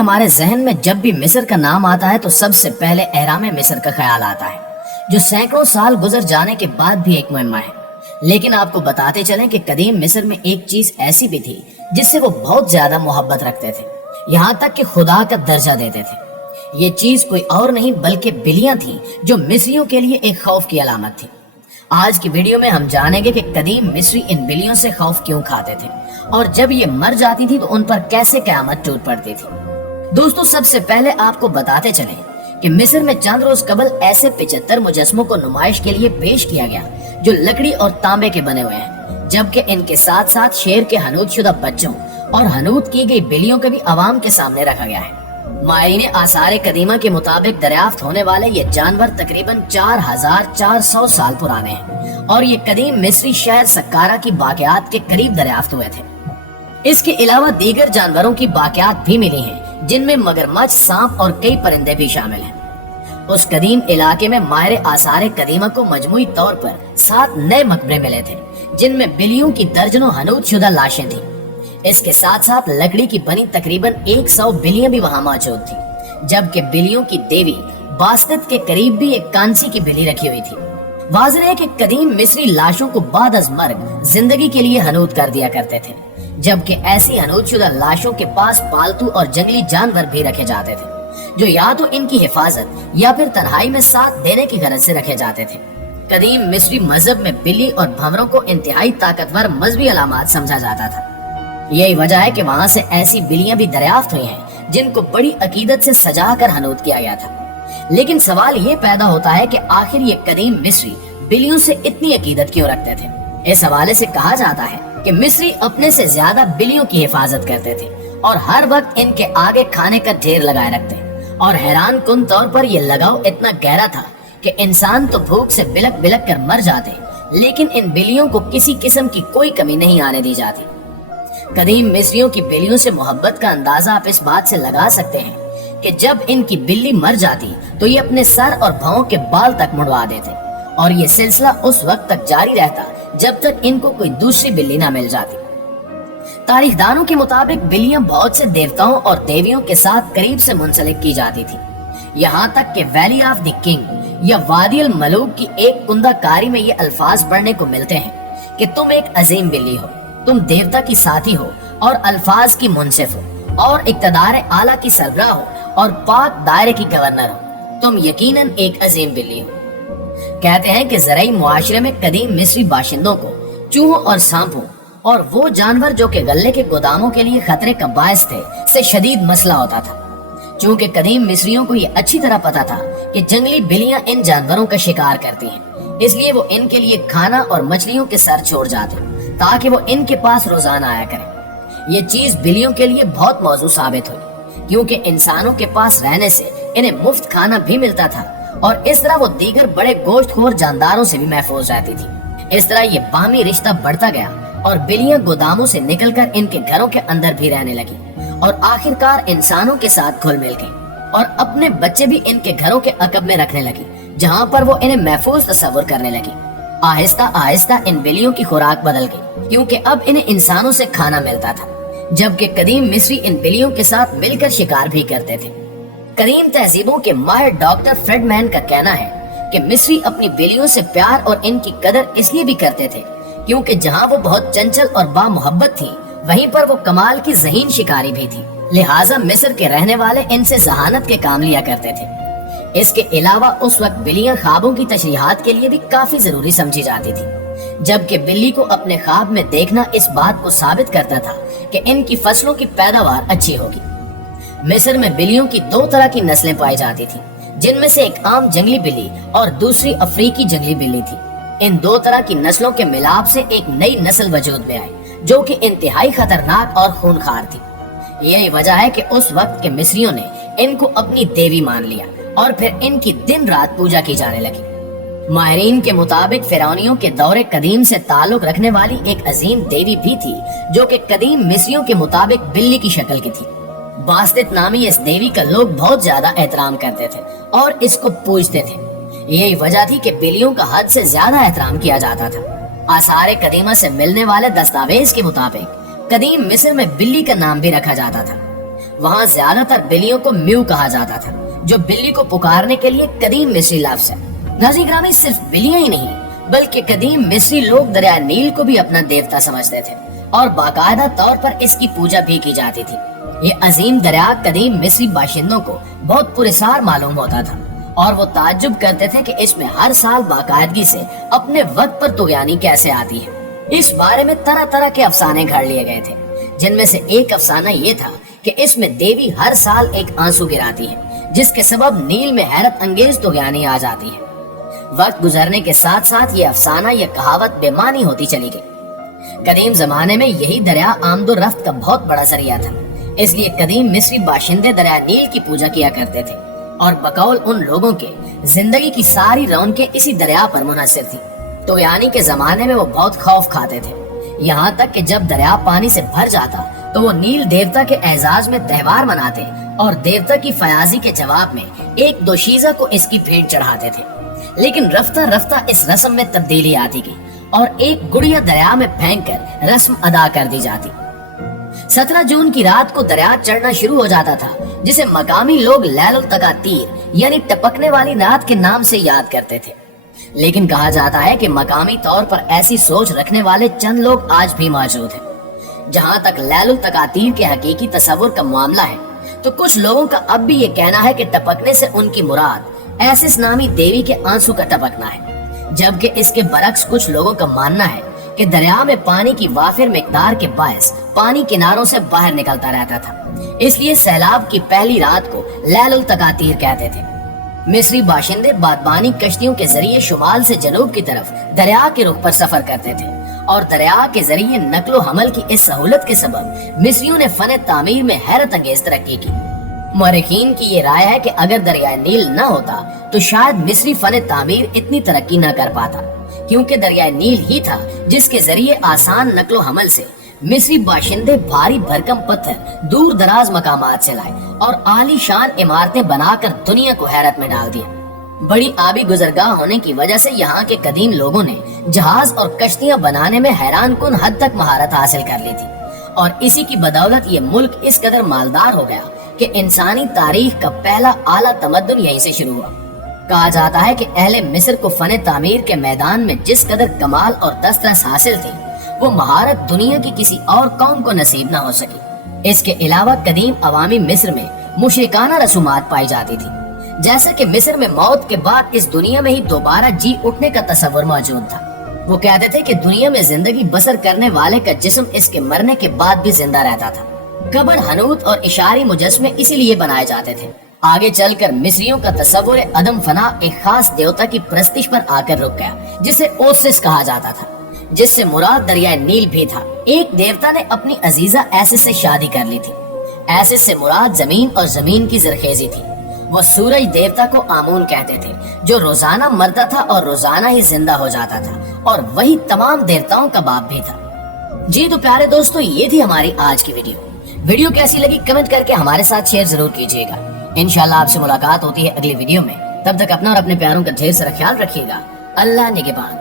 हमारे जहन में जब भी मिस्र का नाम आता है तो सबसे पहले एहराम मिस्र का ख्याल आता है, जो सैकड़ों साल गुजर जाने के बाद भी एक मुहिम्मा है। लेकिन आपको बताते चलें कि कदीम मिस्र में एक चीज ऐसी भी थी जिससे वो बहुत ज्यादा मोहब्बत रखते थे, यहाँ तक कि खुदा का दर्जा देते थे। ये चीज कोई और नहीं बल्कि बिल्लियां थीं, जो मिस्रियों के लिए एक खौफ की अलामत थी। आज की वीडियो में हम जानेंगे कि कदीम मिस्री इन बिल्लियों से खौफ क्यों खाते थे और जब ये मर जाती थी तो उन पर कैसे क़यामत टूट पड़ती थी। दोस्तों, सबसे पहले आपको बताते चलें कि मिस्र में चंद रोज कबल ऐसे 75 मुजस्मों को नुमाइश के लिए पेश किया गया जो लकड़ी और तांबे के बने हुए हैं, जबकि इनके साथ साथ शेर के हनूद शुदा बच्चों और हनूद की गई बिल्लियों को भी आवाम के सामने रखा गया है। माहिरीन आसार कदीमा के मुताबिक दरियाफ्त होने वाले ये जानवर तकरीबन 4400 साल पुराने हैं और ये कदीम मिस्री शहर सक्कारा की बाक़ियात के करीब दरियाफ्त हुए थे। इसके अलावा दीगर जानवरों की बाक़ियात भी मिली हैं, जिनमें मगरमच्छ, सांप और कई परिंदे भी शामिल हैं। उस कदीम इलाके में माहिर आसार कदीमा को मजमूई तौर पर 7 नए मकबरे मिले थे, जिनमें बिल्लियों की दर्जनों हनूद शुदा लाशें थीं। इसके साथ साथ लकड़ी की बनी तकरीबन 100 बिल्लियां भी वहां मौजूद थी, जबकि बिल्लियों की देवी बास्तित के करीब भी एक कांसी की बिल्ली रखी हुई थी। वाज़ेह है कि कदीम मिस्री लाशों को बाद अज मर्ग जिंदगी के लिए हनूद कर दिया करते थे, जबकि ऐसी हनूद शुदा लाशों के पास पालतू और जंगली जानवर भी रखे जाते थे, जो या तो इनकी हिफाजत या फिर तन्हाई में साथ देने की गरज से रखे जाते थे। कदीम मिस्री मजहब में बिल्ली और भंवरों को इंतहाई ताकतवर मजहबी अलामत समझा जाता था। यही वजह है कि वहाँ से ऐसी बिल्लियां भी दरियाफ्त हुई हैं जिनको बड़ी अकीदत से सजा कर हनूद किया गया था। लेकिन सवाल ये पैदा होता है कि आखिर ये कदीम मिस्री बिल्लियों से इतनी अकीदत क्यों रखते थे। इस हवाले से कहा जाता है कि मिस्री अपने से ज्यादा बिल्लियों की हिफाजत करते थे और हर वक्त इनके आगे खाने का ढेर लगाए रखते, और हैरान कुन तौर पर यह लगाव इतना गहरा था कि इंसान तो भूख से बिलक बिलक कर मर जाते, लेकिन इन बिल्लियों को किसी किस्म की कोई कमी नहीं आने दी जाती। कदीम मिस्रियों की बिल्लियों से मोहब्बत का अंदाजा आप इस बात से लगा सकते हैं कि जब इनकी बिल्ली मर जाती तो ये अपने सर और भौं के बाल तक मुड़वा देते, और ये सिलसिला उस वक्त तक जारी रहता जब तक इनको कोई दूसरी बिल्ली ना मिल जाती। तारीखदानों के मुताबिक बिल्लियां बहुत से देवताओं और देवियों के साथ करीब से मुंसलिक की जाती थी, यहाँ तक कि वैली ऑफ द किंग या वादी अल मलूक की एक कुंदा कारी में ये अल्फाज पढ़ने को मिलते हैं कि तुम एक अजीम बिल्ली हो, तुम देवता की साथी हो और अल्फाज की मुंसिफ हो और इक्तदार आला की सरबराह हो और पाक दायरे की गवर्नर हो, तुम यकीनन एक अजीम बिल्ली हो। कहते हैं कि ज़राई मुआशरे में कदीम मिस्री बाशिंदों को चूहों और सांपों और वो जानवर जो कि गल्ले के गोदामों के लिए खतरे का बायस थे से शदीद मसला होता था। चूंकि कदीम मिस्रियों को ये अच्छी तरह पता था कि जंगली बिल्लियां इन जानवरों का शिकार करती हैं, इसलिए वो इनके लिए खाना और मछलियों के सर छोड़ जाते ताकि वो इनके पास रोजाना आया करें। ये चीज बिल्लियों के लिए बहुत मौजू साबित हुई, क्योंकि इंसानों के पास रहने से इन्हें मुफ्त खाना भी मिलता था और इस तरह वो दीगर बड़े गोश्तखोर जानदारों से भी महफूज रहती थी। इस तरह ये बाहमी रिश्ता बढ़ता गया और बिल्लियां गोदामों से निकलकर इनके घरों के अंदर भी रहने लगी और आखिरकार इंसानों के साथ घुल मिल गई और अपने बच्चे भी इनके घरों के अकब में रखने लगी, जहाँ पर वो इन्हें महफूज तस्वुर करने लगी। आहिस्ता आहिस्ता इन बिल्लियों की खुराक बदल गई, क्योंकि अब इन्हें इंसानों से खाना मिलता था, जबकि कदीम मिस्री इन बिल्लियों के साथ मिलकर शिकार भी करते थे। कदीम तहजीबों के माहिर डॉक्टर फ्रेडमैन का कहना है कि मिस्री अपनी बिल्लियों से प्यार और इनकी कदर इसलिए भी करते थे क्योंकि जहाँ वो बहुत चंचल और बामुहब्बत थी, वहीं पर वो कमाल की ज़हीन शिकारी भी थी, लिहाजा मिस्र के रहने वाले इनसे जहानत के काम लिया करते थे। इसके अलावा उस वक्त बिल्लियां ख्वाबों की तशरीहात के लिए भी काफी जरूरी समझी जाती थी, जबकि बिल्ली को अपने ख्वाब में देखना इस बात को साबित करता था कि इनकी फसलों की पैदावार अच्छी होगी। मिस्र में बिल्लियों की 2 तरह की नस्लें पाई जाती थी, जिनमें से एक आम जंगली बिल्ली और दूसरी अफ्रीकी जंगली बिल्ली थी। इन 2 तरह की नस्लों के मिलाप से एक नई नस्ल वजूद में आई, जो कि इंतहाई खतरनाक और खूनखार थी। यही वजह है कि उस वक्त के मिस्रियों ने इनको अपनी देवी मान लिया और फिर इनकी दिन रात पूजा की जाने लगी। माहिरीन के मुताबिक फिरौनियों के दौरे कदीम से ताल्लुक रखने वाली एक अजीम देवी भी थी, जो कि कदीम मिस्रियों के मुताबिक बिल्ली की शक्ल की थी। बास्तित नामी इस देवी का लोग बहुत ज्यादा एहतराम करते थे और इसको पूजते थे। यही वजह थी कि बिल्लियों का हद से ज्यादा एहतराम किया जाता था। आसार कदीमा से मिलने वाले दस्तावेज के मुताबिक कदीम मिस्र में बिल्ली का नाम भी रखा जाता था। وہاں زیادہ تر بلیوں کو میو کہا جاتا تھا، جو بلی کو پکارنے کے لیے قدیم مصری لفظ ہے۔ ناظرین گرامی، صرف بلیاں ہی نہیں بلکہ قدیم مصری لوگ دریائے نیل کو بھی اپنا دیوتا سمجھتے تھے اور باقاعدہ طور پر اس کی پوجا بھی کی جاتی تھی۔ یہ عظیم دریا قدیم مصری باشندوں کو بہت پراسرار معلوم ہوتا تھا اور وہ تعجب کرتے تھے کہ اس میں ہر سال باقاعدگی سے اپنے وقت پر طغیانی کیسے آتی ہے۔ اس بارے میں طرح طرح کے افسانے گھڑ لیے گئے تھے، جن میں سے ایک افسانہ یہ تھا کہ اس میں دیوی ہر سال ایک آنسو گراتی ہے، جس کے سبب نیل میں حیرت انگیز طغیانی آ جاتی ہے۔ وقت گزرنے کے ساتھ ساتھ یہ افسانہ یا کہاوت بے معنی ہوتی چلی گئی۔ قدیم زمانے میں یہی دریا آمد و رفت کا بہت بڑا ذریعہ تھا، اس لیے قدیم مصری باشندے دریائے نیل کی پوجا کیا کرتے تھے اور بقول ان لوگوں کے زندگی کی ساری رونقیں اسی دریا پر منحصر تھی۔ طغیانی کے زمانے میں وہ بہت خوف کھاتے تھے، یہاں تک کہ جب دریا پانی سے بھر جاتا تو وہ نیل دیوتا کے اعزاز میں تہوار مناتے اور دیوتا کی فیاضی کے جواب میں ایک دوشیزہ کو اس کی بھیٹ چڑھاتے تھے۔ لیکن رفتہ رفتہ اس رسم میں تبدیلی آتی گئی اور ایک گڑیا دریا میں پھینک کر رسم ادا کر دی جاتی۔ 17 جون کی رات کو دریا چڑھنا شروع ہو جاتا تھا، جسے مقامی لوگ لیل التقاطیر یعنی ٹپکنے والی رات کے نام سے یاد کرتے تھے۔ لیکن کہا جاتا ہے کہ مقامی طور پر ایسی سوچ رکھنے والے چند لوگ آج بھی موجود ہیں۔ جہاں تک لیل التقاطیر کے حقیقی تصور کا معاملہ ہے تو کچھ لوگوں کا اب بھی یہ کہنا ہے کہ ٹپکنے سے ان کی مراد ایسس نامی دیوی کے آنسو کا ٹپکنا ہے، جبکہ اس کے برعکس کچھ لوگوں کا ماننا ہے کہ دریا میں پانی کی وافر مقدار کے باعث پانی کناروں سے باہر نکلتا رہتا تھا، اس لیے سیلاب کی پہلی رات کو لیل التقاطیر کہتے تھے۔ مصری باشندے بادبانی کشتیوں کے ذریعے شمال سے جنوب کی طرف دریا کے رخ پر سفر کرتے تھے اور دریا کے ذریعے نقل و حمل کی اس سہولت کے سبب مصریوں نے فن تعمیر میں حیرت انگیز ترقی کی۔ مورخین کی یہ رائے ہے کہ اگر دریائے نیل نہ ہوتا تو شاید مصری فن تعمیر اتنی ترقی نہ کر پاتا، کیونکہ دریائے نیل ہی تھا جس کے ذریعے آسان نقل و حمل سے مصری باشندے بھاری بھرکم پتھر دور دراز مقامات سے لائے اور عالی شان عمارتیں بنا کر دنیا کو حیرت میں ڈال دیا۔ بڑی آبی گزرگاہ ہونے کی وجہ سے یہاں کے قدیم لوگوں نے جہاز اور کشتیاں بنانے میں حیران کن حد تک مہارت حاصل کر لی تھی اور اسی کی بدولت یہ ملک اس قدر مالدار ہو گیا کہ انسانی تاریخ کا پہلا اعلیٰ تمدن یہیں سے شروع ہوا۔ کہا جاتا ہے کہ اہل مصر کو فن تعمیر کے میدان میں جس قدر کمال اور دسترس حاصل تھی وہ مہارت دنیا کی کسی اور قوم کو نصیب نہ ہو سکی۔ اس کے علاوہ قدیم عوامی مصر میں مشرکانہ رسومات پائی جاتی تھی، جیسا کہ مصر میں موت کے بعد اس دنیا میں ہی دوبارہ جی اٹھنے کا تصور موجود تھا۔ وہ کہتے تھے کہ دنیا میں زندگی بسر کرنے والے کا جسم اس کے مرنے کے بعد بھی زندہ رہتا تھا۔ قبر، حنوت اور اشاری مجسمے اسی لیے بنائے جاتے تھے۔ آگے چل کر مصریوں کا تصور عدم فنا ایک خاص دیوتا کی پرستش پر آ کر رک گیا، جسے اوسس کہا جاتا تھا، جس سے مراد دریائے نیل بھی تھا۔ ایک دیوتا نے اپنی عزیزہ ایسس سے شادی کر لی تھی۔ ایسس سے مراد زمین اور زمین کی زرخیزی تھی۔ وہ سورج دیوتا کو آمون کہتے تھے، جو روزانہ مرتا تھا اور روزانہ ہی زندہ ہو جاتا تھا اور وہی تمام دیوتاؤں کا باپ بھی تھا۔ جی تو پیارے دوستو، یہ تھی ہماری آج کی ویڈیو کیسی لگی کمنٹ کر کے ہمارے ساتھ شیئر ضرور کیجیے گا۔ انشاءاللہ آپ سے ملاقات ہوتی ہے اگلی ویڈیو میں، تب تک اپنا اور اپنے پیاروں کا ڈھیر سارا خیال رکھیے گا۔ اللہ نگہبان۔